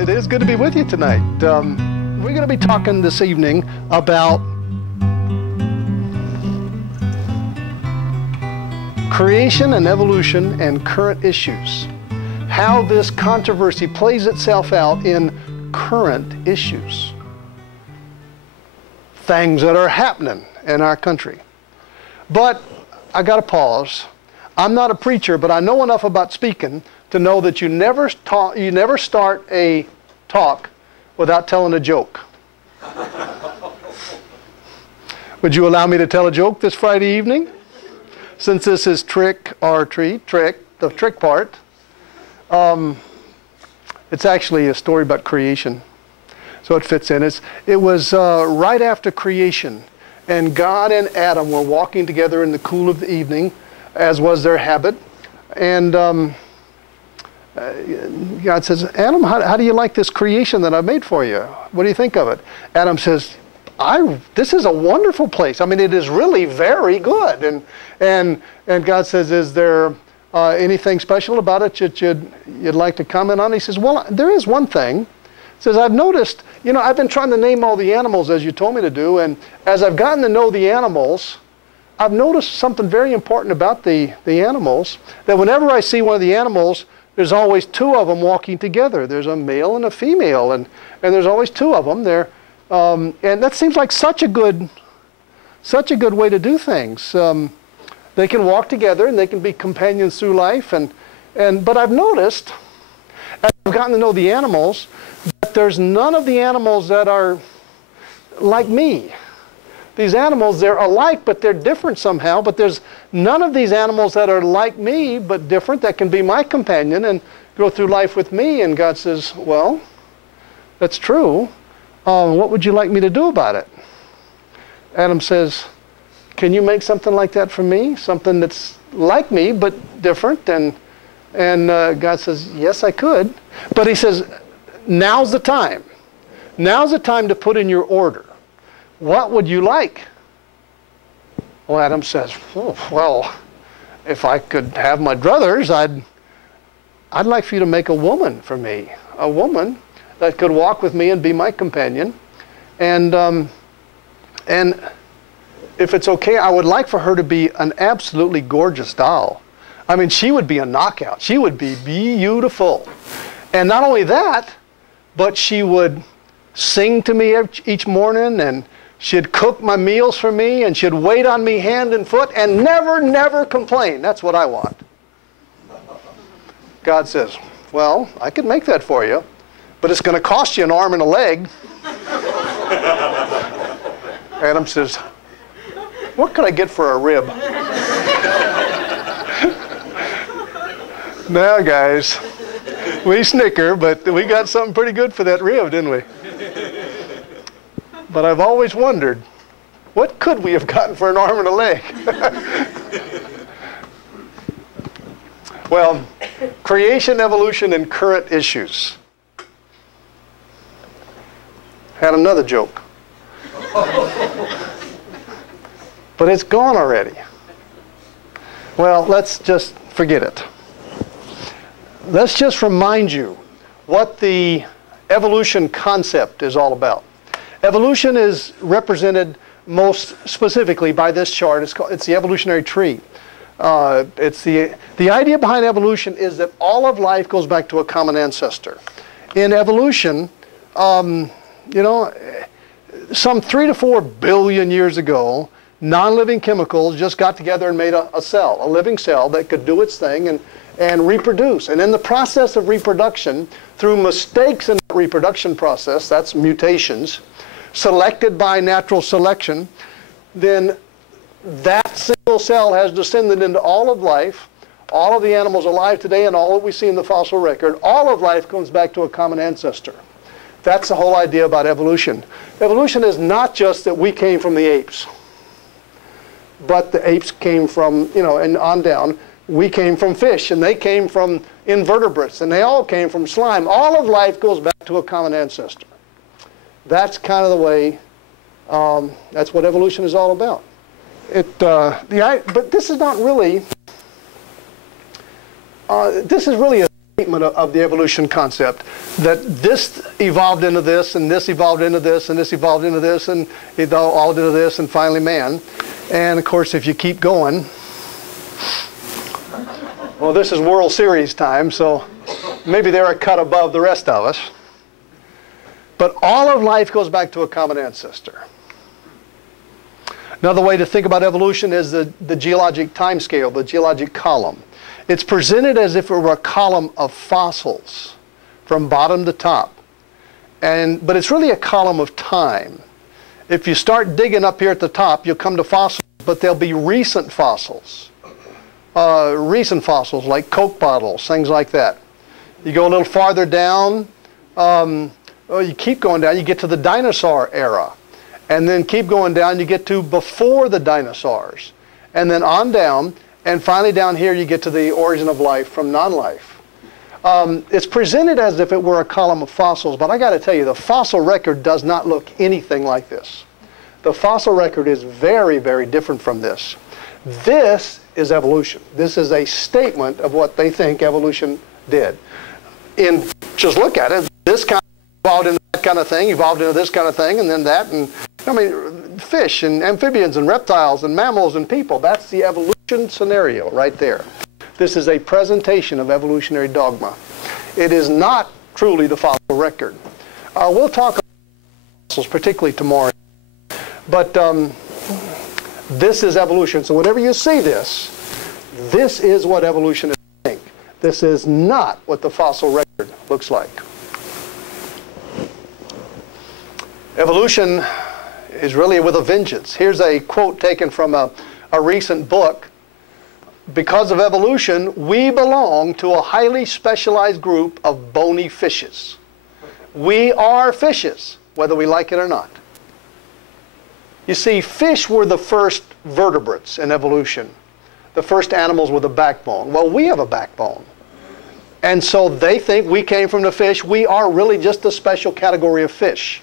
it is good to be with you tonight. We're going to be talking this evening about creation and evolution and current issues. How this controversy plays itself out in current issues. Things that are happening in our country. But I got to pause. I'm not a preacher, but I know enough about speaking to know that you never start a talk without telling a joke. Would you allow me to tell a joke this Friday evening? Since this is trick or treat, the trick part, it's actually a story about creation. So it fits in. It was right after creation, and God and Adam were walking together in the cool of the evening, as was their habit. And God says, Adam, how do you like this creation that I made for you? What do you think of it? Adam says, this is a wonderful place. I mean, it is really very good. And God says, is there anything special about it that you'd like to comment on? He says, well, there is one thing. He says, I've noticed, I've been trying to name all the animals as you told me to do, and as I've gotten to know the animals, I've noticed something very important about the animals, that whenever I see one of the animals, there's always two of them walking together. There's a male and a female, and there's always two of them there. And that seems like such a good way to do things. They can walk together and they can be companions through life. But I've noticed, as I've gotten to know the animals, that there's none of the animals that are like me. These animals, they're alike, but they're different somehow. But there's none of these animals that are like me, but different, that can be my companion and go through life with me. And God says, well, that's true. What would you like me to do about it? Adam says, can you make something like that for me? Something that's like me, but different? And God says, yes, I could. But he says, now's the time. Now's the time to put in your order. What would you like? Well, Adam says, oh, well, if I could have my druthers, I'd like for you to make a woman for me. A woman that could walk with me and be my companion. And if it's okay, I would like for her to be an absolutely gorgeous doll. I mean, she would be a knockout. She would be beautiful. And not only that, but she would sing to me each morning, and she'd cook my meals for me, and she'd wait on me hand and foot, and never complain. That's what I want. God says, well, I could make that for you, but it's going to cost you an arm and a leg. Adam says, what could I get for a rib? Now, guys, we snicker, but we got something pretty good for that rib, didn't we? But I've always wondered, what could we have gotten for an arm and a leg? Well, creation, evolution, and current issues. Had another joke. But it's gone already. Well, let's just forget it. Let's just remind you what the evolution concept is all about. Evolution is represented most specifically by this chart. It's the evolutionary tree. It's the idea behind evolution is that all of life goes back to a common ancestor. In evolution, some 3 to 4 billion years ago, non-living chemicals just got together and made a cell, a living cell that could do its thing and reproduce. And in the process of reproduction, through mistakes in the reproduction process, that's mutations, selected by natural selection, then that single cell has descended into all of life, all of the animals alive today, and all that we see in the fossil record. All of life comes back to a common ancestor. That's the whole idea about evolution. Evolution is not just that we came from the apes, but the apes came from, and on down. We came from fish, and they came from invertebrates, and they all came from slime. All of life goes back to a common ancestor. That's kind of the way, that's what evolution is all about. But this is not really, this is really a statement of the evolution concept, that this evolved into this, and this evolved into this, and this evolved into this, and it evolved into this, and finally man. And of course, if you keep going, well, this is World Series time, so maybe they're a cut above the rest of us. But all of life goes back to a common ancestor. Another way to think about evolution is the geologic time scale, the geologic column. It's presented as if it were a column of fossils from bottom to top. But it's really a column of time. If you start digging up here at the top, you'll come to fossils, but they'll be recent fossils. Recent fossils like Coke bottles, things like that. You go a little farther down, you keep going down, you get to the dinosaur era. And then keep going down, you get to before the dinosaurs. And then on down, and finally down here you get to the origin of life from non-life. It's presented as if it were a column of fossils, but I got to tell you, the fossil record does not look anything like this. The fossil record is very, very different from this. This is evolution. This is a statement of what they think evolution did. Just look at it, this kind of evolved into that kind of thing, evolved into this kind of thing, and then that, and I mean, fish and amphibians and reptiles and mammals and people. That's the evolution scenario right there. This is a presentation of evolutionary dogma. It is not truly the fossil record. We'll talk about fossils, particularly tomorrow. But this is evolution. So whenever you see this, this is what evolution is saying. This is not what the fossil record looks like. Evolution is really with a vengeance. Here's a quote taken from a recent book. Because of evolution, we belong to a highly specialized group of bony fishes. We are fishes, whether we like it or not. You see, fish were the first vertebrates in evolution, the first animals with a backbone. Well, we have a backbone. And so they think we came from the fish. We are really just a special category of fish.